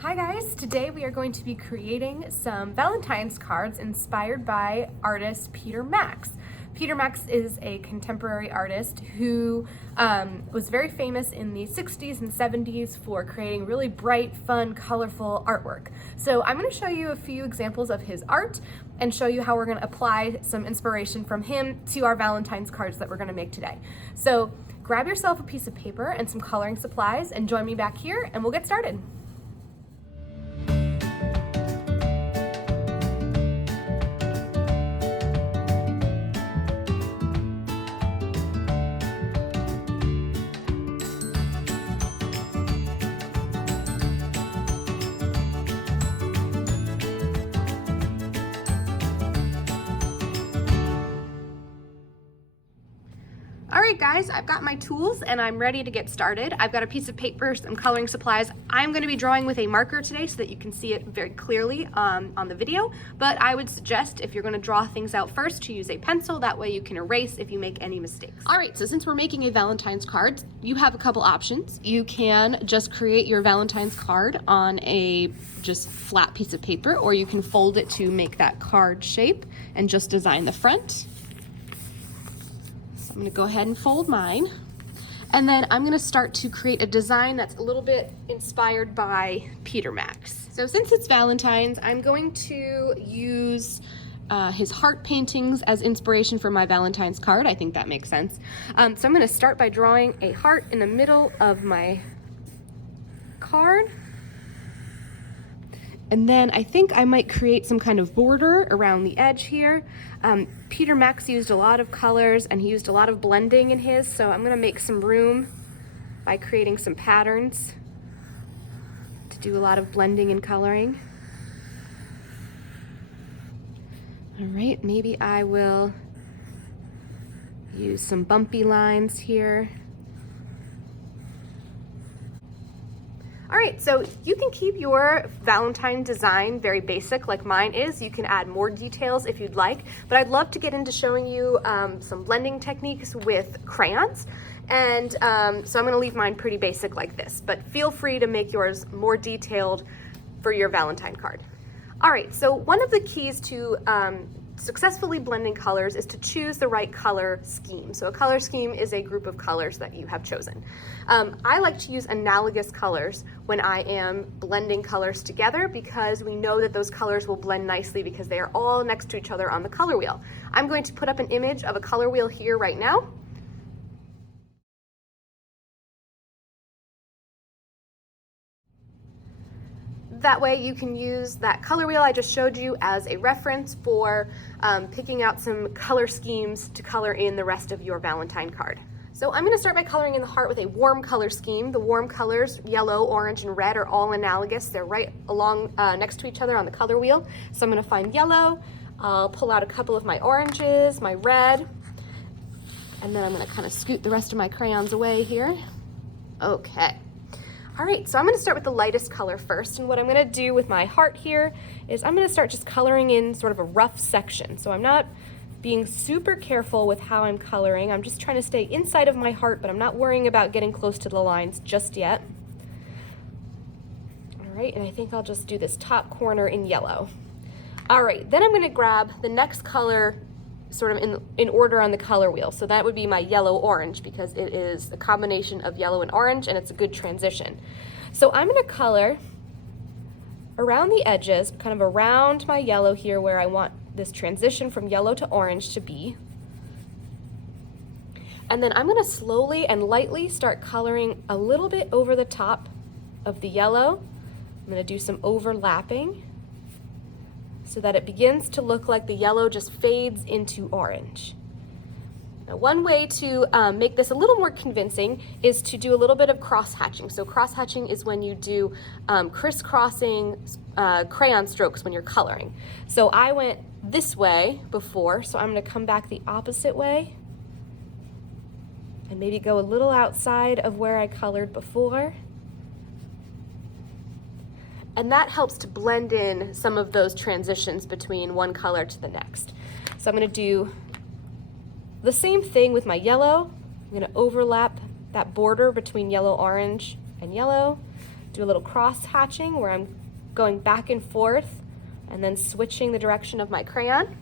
Hi guys, today we are going to be creating some Valentine's cards inspired by artist Peter Max. Peter Max is a contemporary artist who was very famous in the 60s and 70s for creating really bright, fun, colorful artwork. So I'm going to show you a few examples of his art and show you how we're going to apply some inspiration from him to our Valentine's cards that we're going to make today. So grab yourself a piece of paper and some coloring supplies and join me back here and we'll get started. Alright guys, I've got my tools and I'm ready to get started. I've got a piece of paper, some coloring supplies. I'm going to be drawing with a marker today so that you can see it very clearly on the video, but I would suggest if you're going to draw things out first to use a pencil, that way you can erase if you make any mistakes. Alright, so since we're making a Valentine's card, you have a couple options. You can just create your Valentine's card on a just flat piece of paper, or you can fold it to make that card shape and just design the front. I'm going to go ahead and fold mine, and then I'm going to start to create a design that's a little bit inspired by Peter Max. So since it's Valentine's, I'm going to use his heart paintings as inspiration for my Valentine's card. I think that makes sense. So I'm going to start by drawing a heart in the middle of my card. And then I think I might create some kind of border around the edge here. Peter Max used a lot of colors and he used a lot of blending in his, so I'm gonna make some room by creating some patterns to do a lot of blending and coloring. All right, maybe I will use some bumpy lines here. All right, so you can keep your Valentine design very basic like mine is. You can add more details if you'd like, but I'd love to get into showing you some blending techniques with crayons. And so I'm gonna leave mine pretty basic like this, but feel free to make yours more detailed for your Valentine card. All right, so one of the keys to successfully blending colors is to choose the right color scheme. So a color scheme is a group of colors that you have chosen. I like to use analogous colors when I am blending colors together because we know that those colors will blend nicely because they are all next to each other on the color wheel. I'm going to put up an image of a color wheel here right now. That way you can use that color wheel I just showed you as a reference for picking out some color schemes to color in the rest of your Valentine card. So I'm going to start by coloring in the heart with a warm color scheme. The warm colors, yellow, orange, and red, are all analogous. They're right along next to each other on the color wheel. So I'm going to find yellow, I'll pull out a couple of my oranges, my red, and then I'm going to kind of scoot the rest of my crayons away here. Okay. All right, so I'm gonna start with the lightest color first, and what I'm gonna do with my heart here is I'm gonna start just coloring in sort of a rough section. So I'm not being super careful with how I'm coloring. I'm just trying to stay inside of my heart, but I'm not worrying about getting close to the lines just yet. All right, and I think I'll just do this top corner in yellow. All right, then I'm gonna grab the next color sort of in order on the color wheel. So that would be my yellow-orange because it is a combination of yellow and orange and it's a good transition. So I'm gonna color around the edges, kind of around my yellow here where I want this transition from yellow to orange to be. And then I'm gonna slowly and lightly start coloring a little bit over the top of the yellow. I'm gonna do some overlapping so that it begins to look like the yellow just fades into orange. Now, one way to make this a little more convincing is to do a little bit of cross-hatching. So cross-hatching is when you do crisscrossing crayon strokes when you're coloring. So I went this way before, so I'm gonna come back the opposite way and maybe go a little outside of where I colored before. And that helps to blend in some of those transitions between one color to the next. So I'm gonna do the same thing with my yellow. I'm gonna overlap that border between yellow, orange, and yellow. do a little cross hatching where I'm going back and forth and then switching the direction of my crayon.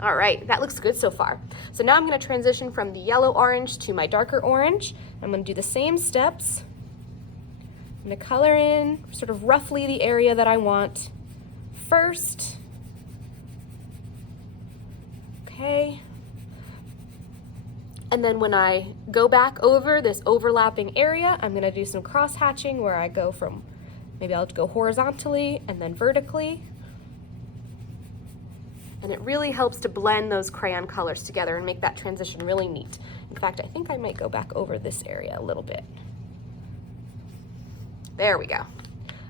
All right, that looks good so far. So now I'm gonna transition from the yellow orange to my darker orange. I'm gonna do the same steps. I'm gonna color in sort of roughly the area that I want first. Okay. And then when I go back over this overlapping area, I'm gonna do some cross hatching where I go from, maybe I'll go horizontally and then vertically. And it really helps to blend those crayon colors together and make that transition really neat. In fact, I think I might go back over this area a little bit. There we go.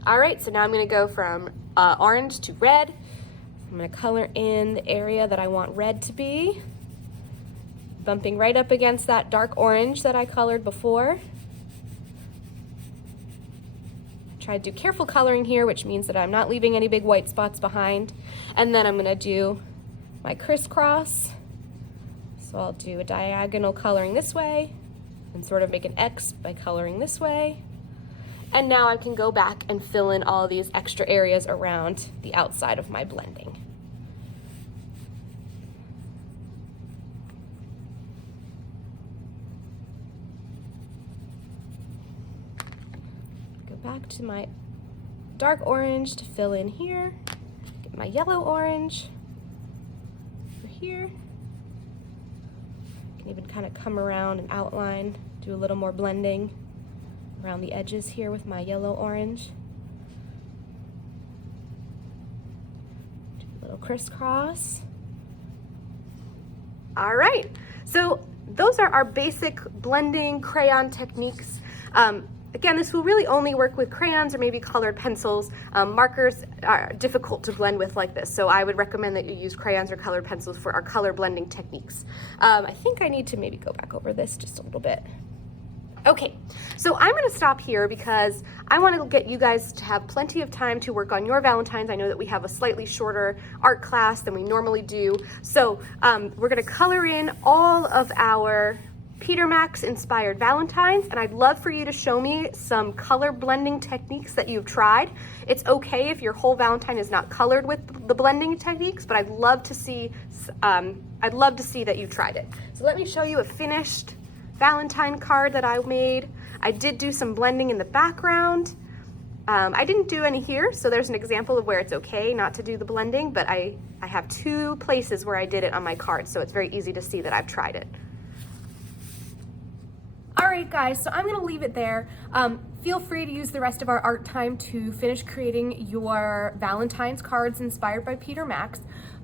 All right, so now I'm gonna go from orange to red. I'm gonna color in the area that I want red to be, bumping right up against that dark orange that I colored before. Try to do careful coloring here, which means that I'm not leaving any big white spots behind. And then I'm gonna do my crisscross. So I'll do a diagonal coloring this way and sort of make an X by coloring this way. And now I can go back and fill in all these extra areas around the outside of my blending. Back to my dark orange to fill in here. Get my yellow orange over here. Can even kind of come around and outline, do a little more blending around the edges here with my yellow orange. Do a little crisscross. All right, so those are our basic blending crayon techniques. Again, this will really only work with crayons or maybe colored pencils. Markers are difficult to blend with like this, so I would recommend that you use crayons or colored pencils for our color blending techniques. I think I need to maybe go back over this just a little bit. Okay, so I'm gonna stop here because I wanna get you guys to have plenty of time to work on your Valentines. I know that we have a slightly shorter art class than we normally do. So we're gonna color in all of our Peter Max inspired Valentines, and I'd love for you to show me some color blending techniques that you've tried. It's okay if your whole Valentine is not colored with the blending techniques, but I'd love to see that you tried it. So let me show you a finished Valentine card that I made. I did do some blending in the background. I didn't do any here, so there's an example of where it's okay not to do the blending, but I have 2 places where I did it on my card, so it's very easy to see that I've tried it. All right, guys, so I'm gonna leave it there. Feel free to use the rest of our art time to finish creating your Valentine's cards inspired by Peter Max.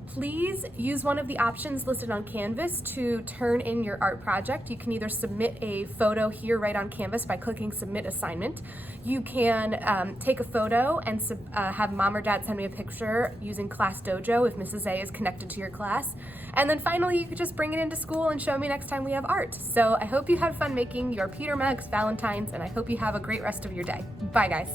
Please use one of the options listed on Canvas to turn in your art project. You can either submit a photo here right on Canvas by clicking Submit Assignment. You can take a photo and have mom or dad send me a picture using Class Dojo if Mrs. A is connected to your class. And then finally, you could just bring it into school and show me next time we have art. So I hope you had fun making your Peter Max Valentines, and I hope you have a great rest of your day. Bye, guys.